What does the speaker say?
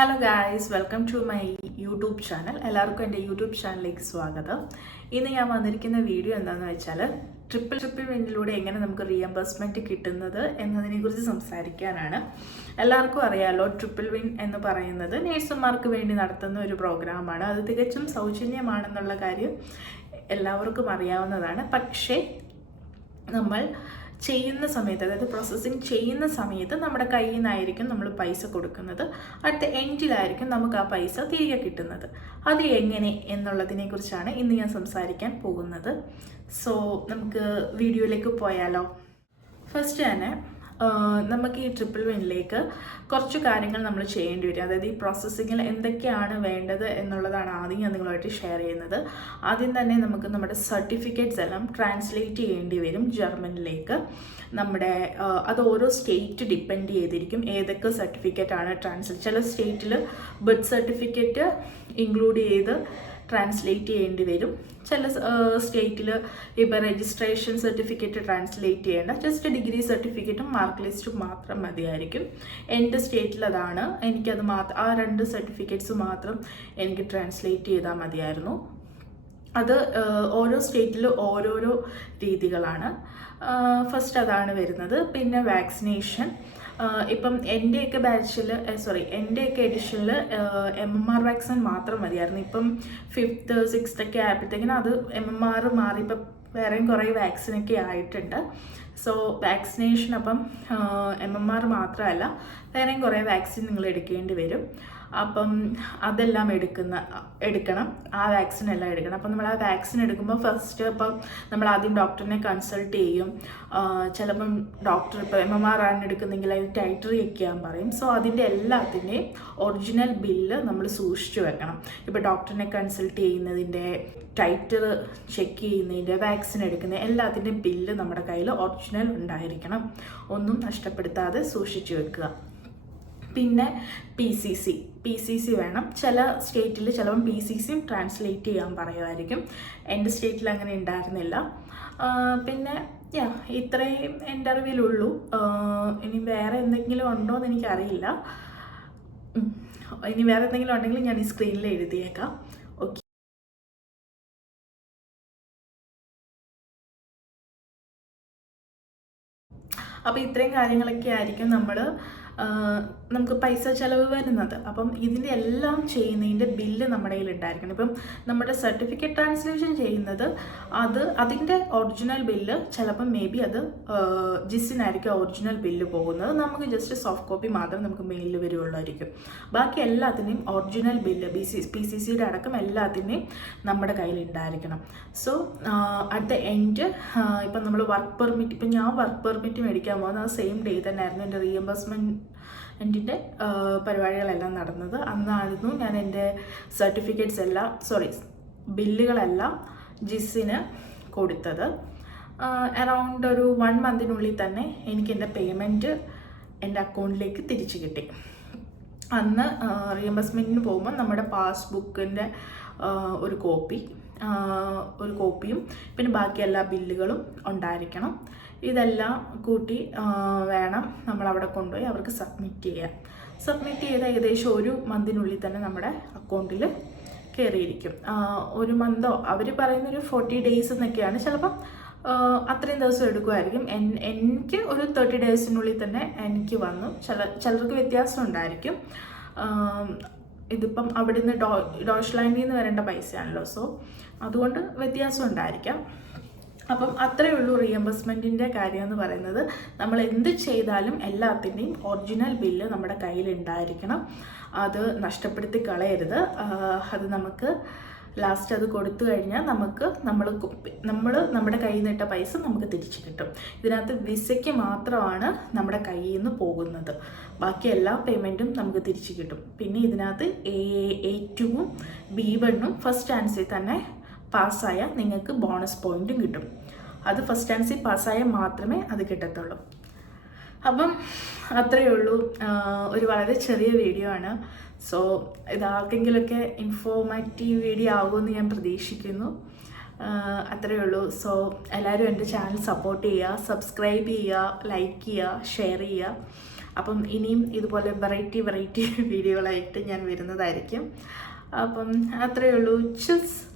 Hello guys, welcome to my YouTube channel. എല്ലാവർക്കും എൻ്റെ YouTube ചാനലിലേക്ക് സ്വാഗതം. ഇന്ന് ഞാൻ വന്നിരിക്കുന്ന വീഡിയോ എന്താണെന്ന് വെച്ചാൽ ട്രിപ്പിൾ വിന്നിലൂടെ എങ്ങനെ നമുക്ക് റീഎംബേഴ്സ്മെൻറ്റ് കിട്ടുന്നത് എന്നതിനെക്കുറിച്ച് സംസാരിക്കാനാണ്. എല്ലാവർക്കും അറിയാമല്ലോ, ട്രിപ്പിൾ വിൻ എന്ന് പറയുന്നത് നേഴ്സുമാർക്ക് വേണ്ടി നടത്തുന്ന ഒരു പ്രോഗ്രാമാണ്. അത് തികച്ചും സൗജന്യമാണെന്നുള്ള കാര്യം എല്ലാവർക്കും അറിയാവുന്നതാണ്. പക്ഷേ നമ്മൾ ചെയ്യുന്ന സമയത്ത്, അതായത് പ്രോസസ്സിങ് ചെയ്യുന്ന സമയത്ത് നമ്മുടെ കയ്യിൽ നിന്നായിരിക്കും നമ്മൾ പൈസ കൊടുക്കുന്നത്. അടുത്ത എൻഡിലായിരിക്കും നമുക്ക് ആ പൈസ തിരികെ കിട്ടുന്നത്. അത് എങ്ങനെ എന്നുള്ളതിനെ കുറിച്ചാണ് ഇന്ന് ഞാൻ സംസാരിക്കാൻ പോകുന്നത്. സോ നമുക്ക് വീഡിയോയിലേക്ക് പോയാലോ. ഫസ്റ്റ് തന്നെ നമുക്ക് ഈ ട്രിപ്പിൾ വിന്നിലേക്ക് കുറച്ച് കാര്യങ്ങൾ നമ്മൾ ചെയ്യേണ്ടി വരും. അതായത് ഈ പ്രോസസ്സിങ്ങിൽ എന്തൊക്കെയാണ് വേണ്ടത് എന്നുള്ളതാണ് ആദ്യം ഞാൻ നിങ്ങളുമായിട്ട് ഷെയർ ചെയ്യുന്നത്. ആദ്യം തന്നെ നമുക്ക് നമ്മുടെ സർട്ടിഫിക്കറ്റ്സ് എല്ലാം ട്രാൻസ്ലേറ്റ് ചെയ്യേണ്ടി വരും ജർമ്മനിലേക്ക്. അത് ഓരോ സ്റ്റേറ്റ് ഡിപ്പെൻഡ് ചെയ്തിരിക്കും ഏതൊക്കെ സർട്ടിഫിക്കറ്റാണ് ട്രാൻസ്ലേറ്റ്. ചില സ്റ്റേറ്റിൽ ബർത്ത് സർട്ടിഫിക്കറ്റ് ഇൻക്ലൂഡ് ചെയ്ത് ട്രാൻസ്ലേറ്റ് ചെയ്യേണ്ടി വരും. ചില സ്റ്റേറ്റിൽ ഇപ്പോൾ രജിസ്ട്രേഷൻ സർട്ടിഫിക്കറ്റ് ട്രാൻസ്ലേറ്റ് ചെയ്യേണ്ട, ജസ്റ്റ് ഡിഗ്രി സർട്ടിഫിക്കറ്റും മാർക്ക് ലിസ്റ്റും മാത്രം മതിയായിരിക്കും. എൻ്റെ സ്റ്റേറ്റിൽ അതാണ്. എനിക്കത് ആ 2 സർട്ടിഫിക്കറ്റ്സ് മാത്രം എനിക്ക് ട്രാൻസ്ലേറ്റ് ചെയ്താൽ മതിയായിരുന്നു. അത് ഓരോ സ്റ്റേറ്റിലും ഓരോരോ രീതികളാണ്. ഫസ്റ്റ് അതാണ് വരുന്നത്. പിന്നെ വാക്സിനേഷൻ. ഇപ്പം എൻ്റെയൊക്കെ എഡിഷനിൽ MMR വാക്സിൻ മാത്രം മതിയായിരുന്നു. ഇപ്പം 5th 6th ഒക്കെ ആയപ്പോഴത്തേക്കിനും അത് MMR മാറി ഇപ്പം വേറെയും കുറേ വാക്സിനൊക്കെ ആയിട്ടുണ്ട്. സോ വാക്സിനേഷൻ അപ്പം MMR മാത്രമല്ല, വേറെയും കുറേ വാക്സിൻ നിങ്ങൾ എടുക്കേണ്ടി വരും. അപ്പം അതെല്ലാം എടുക്കണം. ആ വാക്സിൻ എല്ലാം എടുക്കണം. അപ്പം നമ്മൾ ആ വാക്സിൻ എടുക്കുമ്പോൾ ഫസ്റ്റ് അപ്പം നമ്മൾ ആദ്യം ഡോക്ടറിനെ കൺസൾട്ട് ചെയ്യും. ചിലപ്പം ഡോക്ടർ ഇപ്പോൾ MMR ആണ് എടുക്കുന്നെങ്കിൽ അതിന് ടൈറ്റർ ചെക്ക് ചെയ്യാൻ പറയും. സോ അതിൻ്റെ എല്ലാത്തിൻ്റെയും ഒറിജിനൽ ബില്ല് നമ്മൾ സൂക്ഷിച്ചു വെക്കണം. ഇപ്പോൾ ഡോക്ടറിനെ കൺസൾട്ട് ചെയ്യുന്നതിൻ്റെ, ടൈറ്റർ ചെക്ക് ചെയ്യുന്നതിൻ്റെ, വാക്സിൻ എടുക്കുന്ന എല്ലാത്തിൻ്റെയും ബില്ല് നമ്മുടെ കയ്യിൽ ഒറിജിനൽ ഉണ്ടായിരിക്കണം. ഒന്നും നഷ്ടപ്പെടുത്താതെ സൂക്ഷിച്ചു വെക്കുക. പിന്നെ PCC വേണം. ചില സ്റ്റേറ്റിൽ ചിലപ്പം PCCയും ട്രാൻസ്ലേറ്റ് ചെയ്യാൻ പറയുമായിരിക്കും. എൻ്റെ സ്റ്റേറ്റിൽ അങ്ങനെ ഉണ്ടായിരുന്നില്ല. പിന്നെ ഇത്രയും എൻ്റെ അറിവിലുള്ളൂ. ഇനി വേറെ എന്തെങ്കിലും ഉണ്ടോ എന്ന് എനിക്കറിയില്ല. ഇനി വേറെ എന്തെങ്കിലും ഉണ്ടെങ്കിൽ ഞാൻ ഈ സ്ക്രീനിൽ എഴുതിയേക്കാം. ഓക്കെ. അപ്പോൾ ഇത്രയും കാര്യങ്ങളൊക്കെ ആയിരിക്കും നമുക്ക് പൈസ ചിലവ് വരുന്നത്. അപ്പം ഇതിൻ്റെ എല്ലാം ചെയ്യുന്നതിൻ്റെ ബില്ല് നമ്മുടെ കയ്യിൽ ഉണ്ടായിരിക്കണം. ഇപ്പം നമ്മുടെ സർട്ടിഫിക്കറ്റ് ട്രാൻസ്ലേഷൻ ചെയ്യുന്നത് അതിൻ്റെ ഒറിജിനൽ ബില്ല് ചിലപ്പം അത് ജിസിനായിരിക്കും ഒറിജിനൽ ബില്ല് പോകുന്നത്. നമുക്ക് ജസ്റ്റ് സോഫ്റ്റ് കോപ്പി മാത്രം നമുക്ക് മെയിലിൽ വരുള്ളായിരിക്കും. ബാക്കി എല്ലാത്തിൻ്റെയും ഒറിജിനൽ ബില്ല് PCCയുടെ അടക്കം എല്ലാത്തിൻ്റെയും നമ്മുടെ കയ്യിൽ ഉണ്ടായിരിക്കണം. സോ അറ്റ് ദ എൻഡ് ഇപ്പം നമ്മൾ വർക്ക് പെർമിറ്റ്, ഇപ്പം ഞാൻ വർക്ക് പെർമിറ്റ് മേടിക്കാൻ പോകുന്നത് ആ സെയിം ഡേ തന്നെ ആയിരുന്നു എൻ്റെ റീഎംബേഴ്സ്മെൻറ്റിൻ്റെ പരിപാടികളെല്ലാം നടന്നത്. അന്നായിരുന്നു ഞാൻ എൻ്റെ ബില്ലുകളെല്ലാം ജിസിന് കൊടുത്തത്. അറൗണ്ട് ഒരു 1 മന്തിനുള്ളിൽ തന്നെ എനിക്ക് എൻ്റെ പേയ്മെൻറ്റ് എൻ്റെ അക്കൗണ്ടിലേക്ക് തിരിച്ചു കിട്ടി. അന്ന് റീഎംബേഴ്സ്മെൻറ്റിന് പോകുമ്പോൾ നമ്മുടെ പാസ്ബുക്കിൻ്റെ ഒരു കോപ്പിയും പിന്നെ ബാക്കി എല്ലാ ബില്ലുകളും ഉണ്ടായിരിക്കണം. ഇതെല്ലാം കൂട്ടി വേണം നമ്മളവിടെ കൊണ്ടുപോയി അവർക്ക് സബ്മിറ്റ് ചെയ്ത് ഏകദേശം 1 മന്തിനുള്ളിൽ തന്നെ നമ്മുടെ അക്കൗണ്ടിൽ കയറിയിരിക്കും. 1 മന്തോ അവർ പറയുന്നൊരു 40 ഡേയ്സ് എന്നൊക്കെയാണ്. ചിലപ്പം അത്രയും ദിവസം എടുക്കുമായിരിക്കും. എനിക്ക് ഒരു 30 ഡേയ്സിനുള്ളിൽ തന്നെ എനിക്ക് വന്നു. ചിലർക്ക് വ്യത്യാസം ഉണ്ടായിരിക്കും. ഇതിപ്പം അവിടുന്ന് ഡോച്ച്ലാൻഡിൽ നിന്ന് വരേണ്ട പൈസയാണല്ലോ. സോ അതുകൊണ്ട് വ്യത്യാസം ഉണ്ടായിരിക്കാം. അപ്പം അത്രയേ ഉള്ളൂ റീഎംബേഴ്സ്മെൻറ്റിൻ്റെ കാര്യം എന്ന് പറയുന്നത്. നമ്മൾ എന്ത് ചെയ്താലും എല്ലാത്തിൻ്റെയും ഒറിജിനൽ ബില്ല് നമ്മുടെ കയ്യിൽ ഉണ്ടായിരിക്കണം. അത് നഷ്ടപ്പെടുത്തി കളയരുത്. അത് നമുക്ക് ലാസ്റ്റ് അത് കൊടുത്തു കഴിഞ്ഞാൽ നമ്മുടെ കയ്യിൽ നിന്നിട്ട പൈസ നമുക്ക് തിരിച്ചു കിട്ടും. ഇതിനകത്ത് വിസയ്ക്ക് മാത്രമാണ് നമ്മുടെ കയ്യിൽ നിന്ന് പോകുന്നത്. ബാക്കി എല്ലാ പേയ്മെൻറ്റും നമുക്ക് തിരിച്ചു കിട്ടും. പിന്നെ ഇതിനകത്ത് A2ഉം B1ഉം ഫസ്റ്റ് ആൻസിൽ തന്നെ പാസ്സായാൽ നിങ്ങൾക്ക് ബോണസ് പോയിൻറ്റും കിട്ടും. അത് ഫസ്റ്റ് ആൻസിൽ പാസ്സായാൽ മാത്രമേ അത് കിട്ടത്തുള്ളൂ. അപ്പം അത്രയേ ഉള്ളൂ. ഒരു വളരെ ചെറിയ വീഡിയോ ആണ്. സോ ഇതാർക്കെങ്കിലുമൊക്കെ ഇൻഫോർമേറ്റീവ് വീഡിയോ ആകുമെന്ന് ഞാൻ പ്രതീക്ഷിക്കുന്നു. അത്രയേ ഉള്ളൂ. സോ എല്ലാവരും എൻ്റെ ചാനൽ സപ്പോർട്ട് ചെയ്യുക, സബ്സ്ക്രൈബ് ചെയ്യുക, ലൈക്ക് ചെയ്യുക, ഷെയർ ചെയ്യുക. അപ്പം ഇനിയും ഇതുപോലെ വെറൈറ്റി വീഡിയോകളായിട്ട് ഞാൻ വരുന്നതായിരിക്കും. അപ്പം അത്രയേ ഉള്ളൂ. ചുസ്.